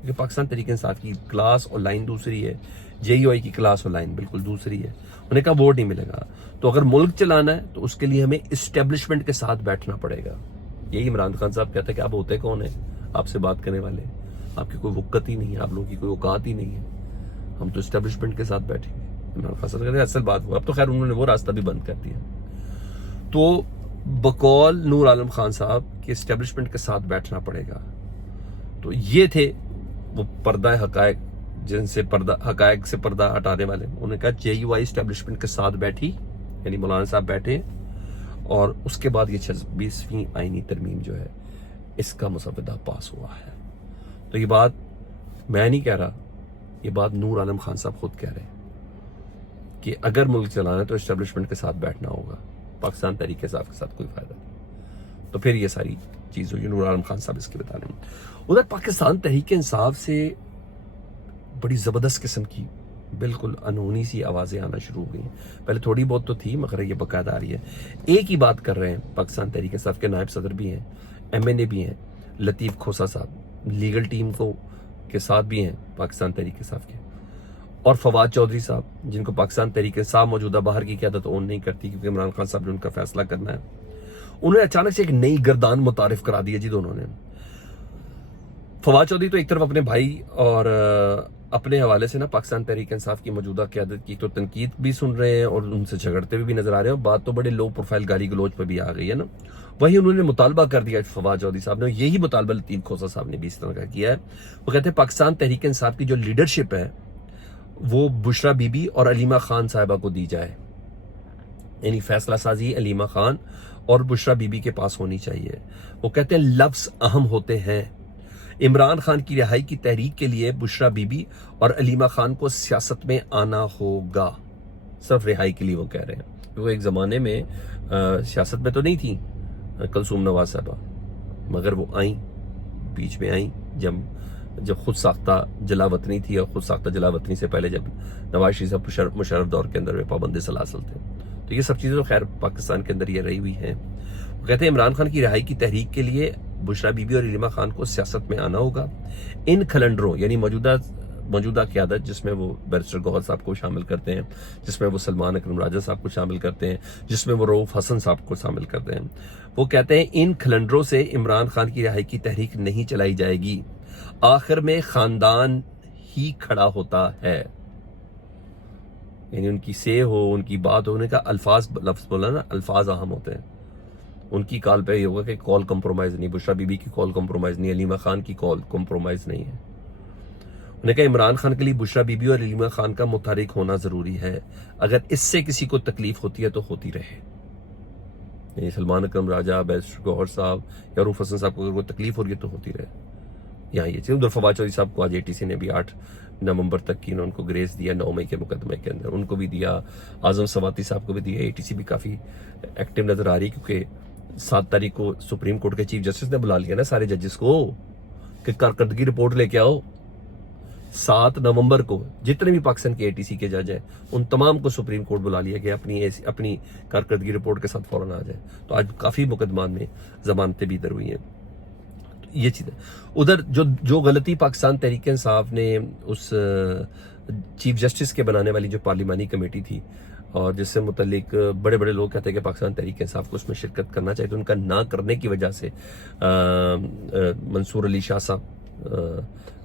کیونکہ پاکستان تحریک انصاف کی کلاس اور لائن دوسری ہے، JUI کی کلاس اور لائن بالکل دوسری ہے. انہوں نے کہا ووٹ نہیں ملے گا. تو اگر ملک چلانا ہے تو اس کے لیے ہمیں اسٹیبلشمنٹ کے ساتھ بیٹھنا پڑے گا. یہی عمران خان صاحب کہتے ہیں کہ آپ ہوتے کون ہیں آپ سے بات کرنے والے؟ آپ کی کوئی وقت ہی نہیں ہے، آپ لوگوں کی کوئی اوقات ہی نہیں ہے، ہم تو اسٹیبلشمنٹ کے ساتھ بیٹھیں گے. عمران خان صاحب کہتے ہیں اصل بات ہوا. اب تو خیر انہوں نے وہ راستہ بھی بند کر دیا. تو بقول نور عالم خان صاحب کہ اسٹیبلشمنٹ کے ساتھ بیٹھنا پڑے گا. تو یہ تھے وہ پردہ حقائق، جن سے حقائق سے پردہ ہٹانے والے. انہوں نے کہا JUI اسٹیبلشمنٹ کے ساتھ بیٹھی، یعنی مولانا صاحب بیٹھے، اور اس کے بعد یہ 26ویں آئینی ترمیم جو ہے اس کا مسودہ پاس ہوا ہے. تو یہ بات میں نہیں کہہ رہا، یہ بات نور عالم خان صاحب خود کہہ رہے ہیں کہ اگر ملک چلانا ہے تو اسٹیبلشمنٹ کے ساتھ بیٹھنا ہوگا، پاکستان تحریک انصاف کے ساتھ کوئی فائدہ نہیں. تو پھر یہ ساری چیز ہوئی نور عالم خان صاحب اس کے بتا رہے ہیں. ادھر پاکستان تحریک انصاف سے بڑی زبردست قسم کی بالکل انہونی سی آوازیں آنا شروع ہو گئی ہیں. پہلے تھوڑی بہت تو تھی مگر یہ باقاعدہ آ رہی ہے. ایک ہی بات کر رہے ہیں پاکستان تحریک انصاف کے نائب صدر بھی ہیں، MNA بھی ہیں، لطیف کھوسہ صاحب لیگل ٹیم کے ساتھ بھی ہیں پاکستان تحریک انصاف کے، اور فواد چودھری صاحب جن کو پاکستان تحریک انصاف موجودہ باہر کی قیادت اون نہیں کرتی کیونکہ عمران خان صاحب نے ان کا فیصلہ کرنا ہے. انہوں نے اچانک سے ایک نئی گردان متعارف کرا دیا جی دونوں نے. فواد چودھری تو ایک طرف اپنے بھائی اور اپنے حوالے سے نا پاکستان تحریک انصاف کی موجودہ قیادت کی تو تنقید بھی سن رہے ہیں اور ان سے جھگڑتے بھی نظر آ رہے ہیں، اور بات تو بڑے لو پروفائل گالی گلوچ پہ بھی آ گئی ہے نا. وہی انہوں نے مطالبہ کر دیا فواد چودھری صاحب نے، یہی مطالبہ لطیف کھوسہ صاحب نے بھی اس طرح کا کیا ہے. وہ کہتے ہیں پاکستان تحریک انصاف کی جو لیڈرشپ ہے وہ بشرا بی بی اور علیمہ خان صاحبہ کو دی جائے، یعنی فیصلہ سازی علیمہ خان اور بشرا بی بی کے پاس ہونی چاہیے. وہ کہتے ہیں لفظ اہم ہوتے ہیں. عمران خان کی رہائی کی تحریک کے لیے بشرا بی بی اور علیمہ خان کو سیاست میں آنا ہوگا. صرف رہائی کے لیے وہ کہہ رہے ہیں، کیونکہ ایک زمانے میں سیاست میں تو نہیں تھی کلثوم نواز صاحبہ، مگر وہ آئیں، بیچ میں آئیں جب خود ساختہ جلا وطنی تھی، اور خود ساختہ جلا وطنی سے پہلے جب نواز شریف صاحب مشرف دور کے اندر میں پابند سلاسل تھے. تو یہ سب چیزیں تو خیر پاکستان کے اندر یہ رہی ہوئی ہیں. وہ کہتے ہیں عمران خان کی رہائی کی تحریک کے لیے بشرا بی بی اور علیمہ خان کو سیاست میں آنا ہوگا. ان کھلنڈروں یعنی موجودہ قیادت جس میں وہ بیرسٹر گوہر صاحب کو شامل کرتے ہیں، جس میں وہ سلمان اکرم راجہ صاحب کو شامل کرتے ہیں، جس میں وہ رؤوف حسن صاحب کو شامل کرتے ہیں، وہ کہتے ہیں ان کھلنڈروں سے عمران خان کی رہائی کی تحریک نہیں چلائی جائے گی. آخر میں خاندان ہی کھڑا ہوتا ہے. یعنی ان کی سے ہو، ان کی بات ہونے کا لفظ بولا نا، الفاظ اہم ہوتے ہیں. ان کی کال پہ یہ ہوگا کہ کال کمپرومائز نہیں، بشرا بی بی کی کال کمپرومائز نہیں، علیمہ خان کی کال کمپرومائز نہیں ہے. انہوں نے کہا عمران خان کے لیے بشرا بی بی اور علیمہ خان کا متحرک ہونا ضروری ہے. اگر اس سے کسی کو تکلیف ہوتی ہے تو ہوتی رہے. یعنی سلمان اکرم راجہ، بیرسٹر گوہر صاحب یا رؤوف حسن صاحب کو اگر کوئی تکلیف ہو رہی ہے تو ہوتی رہے. یہاں یہ چیز. ادھر فواد چودھری صاحب کو آج ATC نے بھی 8 نومبر تک کی ان کو گریس دیا 9 مئی کے مقدمے کے اندر، ان کو بھی دیا. اعظم سواتی صاحب کو بھی دیا. ATC بھی کافی ایکٹیو نظر آ رہی کیونکہ 7 تاریخ کو سپریم کورٹ کے چیف جسٹس نے بلا لیا نا سارے ججز کو کہ کارکردگی رپورٹ لے کے آؤ. 7 نومبر کو جتنے بھی پاکستان کے ATC کے جج ہیں ان تمام کو سپریم کورٹ بلا لیا کہ اپنی کارکردگی رپورٹ کے ساتھ فوراً آ جائے. تو آج کافی مقدمات میں ضمانتیں بھی در ہوئی ہیں. یہ چیز ہے. ادھر جو غلطی پاکستان تحریک انصاف نے اس چیف جسٹس کے بنانے والی جو پارلیمانی کمیٹی تھی اور جس سے متعلق بڑے بڑے لوگ کہتے ہیں کہ پاکستان تحریک انصاف کو اس میں شرکت کرنا چاہیے، تو ان کا نہ کرنے کی وجہ سے منصور علی شاہ صاحب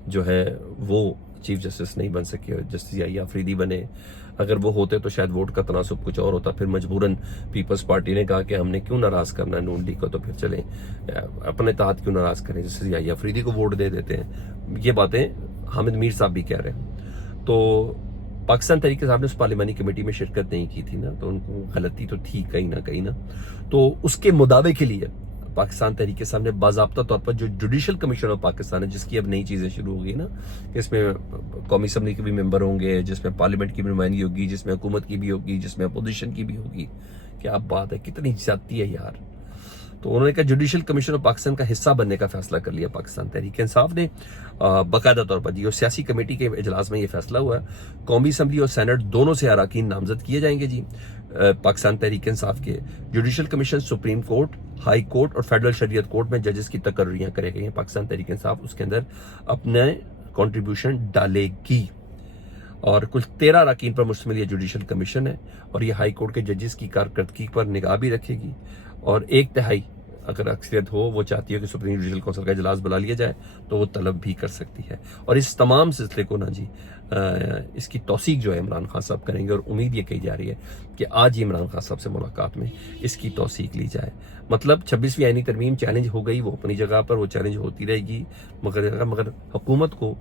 جو ہے وہ چیف جسٹس نہیں بن سکے، جسٹس یحییٰ آفریدی بنے. اگر وہ ہوتے تو شاید ووٹ کا تناسب کچھ اور ہوتا. پھر مجبوراً پیپلز پارٹی نے کہا کہ ہم نے کیوں ناراض کرنا ہے نون لیگ کو، تو پھر چلیں اپنے تحت کیوں ناراض کریں، جسٹس یحییٰ آفریدی کو ووٹ دے دیتے ہیں. یہ باتیں حامد میر صاحب بھی کہہ رہے ہیں. تو پاکستان تحریک صاحب نے اس پارلیمانی کمیٹی میں شرکت نہیں کی تھی نا، تو ان کو غلطی تو تھی کہیں نہ کہیں نا. تو اس کے مداوع کے لیے پاکستان تحریک کے سامنے باضابطہ طور پر جو جوڈیشل کمیشن آف پاکستان ہے، جس کی اب نئی چیزیں شروع ہو گئی نا، اس میں قومی اسمبلی کے بھی ممبر ہوں گے، جس میں پارلیمنٹ کی بھی نمائندگی ہوگی، جس میں حکومت کی بھی ہوگی، جس میں اپوزیشن کی بھی ہوگی. کیا بات ہے، کتنی زیادتی ہے یار. تو انہوں نے کہا جوڈیشل کمیشن آف پاکستان کا حصہ بننے کا فیصلہ کر لیا پاکستان تحریک انصاف نے باقاعدہ طور پر جی. اور سیاسی کمیٹی کے اجلاس میں یہ فیصلہ ہوا ہے قومی اسمبلی اور سینٹ دونوں سے اراکین نامزد کیے جائیں گے جی پاکستان تحریک انصاف کے. Judicial commission supreme court, high court اور فیڈرل شریعت کورٹ میں ججز کی تقرریاں کرے گئی ہیں. پاکستان تحریک انصاف اس کے اندر اپنے کنٹریبیوشن ڈالے گی. اور کل 13 اراکین پر مشتمل یہ جوڈیشل کمیشن ہے اور یہ ہائی کورٹ کے ججز کی کارکردگی پر نگاہ بھی رکھے گی. اور 1/3 اگر اکثریت ہو وہ چاہتی ہے کہ سپریم جوڈیشل کونسل کا اجلاس بلا لیا جائے تو وہ طلب بھی کر سکتی ہے. اور اس تمام سلسلے کو نا جی اس کی توثیق جو ہے عمران خان صاحب کریں گے اور امید یہ کہی جا رہی ہے کہ آج ہی عمران خان صاحب سے ملاقات میں اس کی توثیق لی جائے. مطلب 26ویں آئینی ترمیم چیلنج ہو گئی، وہ اپنی جگہ پر وہ چیلنج ہوتی رہے گی، مگر حکومت کو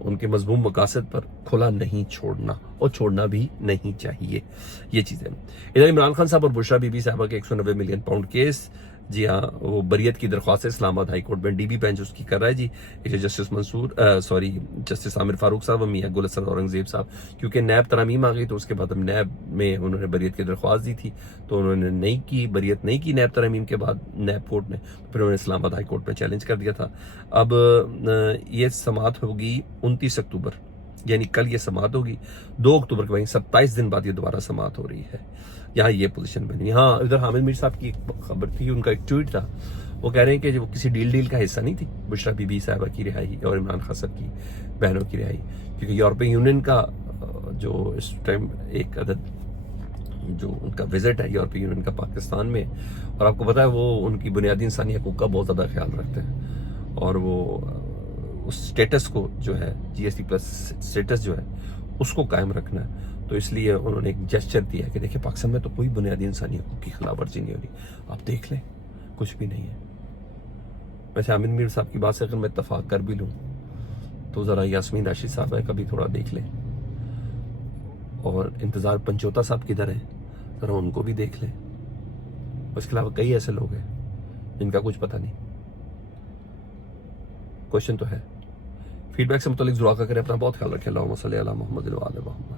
ان کے مضموم مقاصد پر کھلا نہیں چھوڑنا اور چھوڑنا بھی نہیں چاہیے. یہ چیزیں ادھر عمران خان صاحب اور بشرا بی بی صاحبہ کے 190 ملین پاؤنڈ کیس، جی ہاں وہ بریت کی درخواست اسلام آباد ہائی کورٹ میں ڈی بی بینچ اس کی کر رہا ہے جی. اسے جسٹس عامر فاروق صاحب اور میاں گل حسن اورنگزیب صاحب، کیونکہ نیب ترامیم آ گئی تو اس کے بعد ہم نیب میں انہوں نے بریت کی درخواست دی تھی تو انہوں نے نہیں کی، بریت نہیں کی نیب ترامیم کے بعد نیب کورٹ نے، پھر انہوں نے اسلام آباد ہائی کورٹ میں چیلنج کر دیا تھا. اب یہ سماعت ہوگی 29 اکتوبر، یعنی کل یہ سماعت ہوگی. 2 اکتوبر کے بعد 27 دن بعد یہ دوبارہ سماعت ہو رہی ہے. یہاں یہ پوزیشن بنی. ہاں ادھر حامد میر صاحب کی ایک خبر تھی، ان کا ایک ٹویٹ تھا، وہ کہہ رہے ہیں کہ وہ کسی ڈیل کا حصہ نہیں تھی بشرا بی بی صاحبہ کی رہائی اور عمران خان صاحب کی بہنوں کی رہائی، کیونکہ یورپی یونین کا جو اس ٹائم ایک عدد جو ان کا وزٹ ہے یورپی یونین کا پاکستان میں، اور آپ کو پتا ہے وہ ان کی بنیادی انسانی حقوق کا بہت زیادہ خیال رکھتے ہیں اور وہ اس سٹیٹس کو جو ہے جی ایس ٹی پلس سٹیٹس جو ہے اس کو قائم رکھنا ہے. تو اس لیے انہوں نے ایک جسچر دیا ہے کہ دیکھیں پاکستان میں تو کوئی بنیادی انسانی حقوق کی خلاف ورزی نہیں ہو رہی، آپ دیکھ لیں کچھ بھی نہیں ہے. ویسے حامد میر صاحب کی بات سے اگر میں اتفاق کر بھی لوں تو ذرا یاسمین راشد صاحب ہے کبھی تھوڑا دیکھ لیں، اور انتظار پنچوتا صاحب کدھر ہیں ذرا ان کو بھی دیکھ لیں. اس کے علاوہ کئی ایسے لوگ ہیں جن کا کچھ پتہ نہیں. کوشچن تو ہے. فیڈ بیک سے متعلق ضرور کریں. اپنا بہت خیال رکھیں. اللہم صلی علی محمد و آل محمد.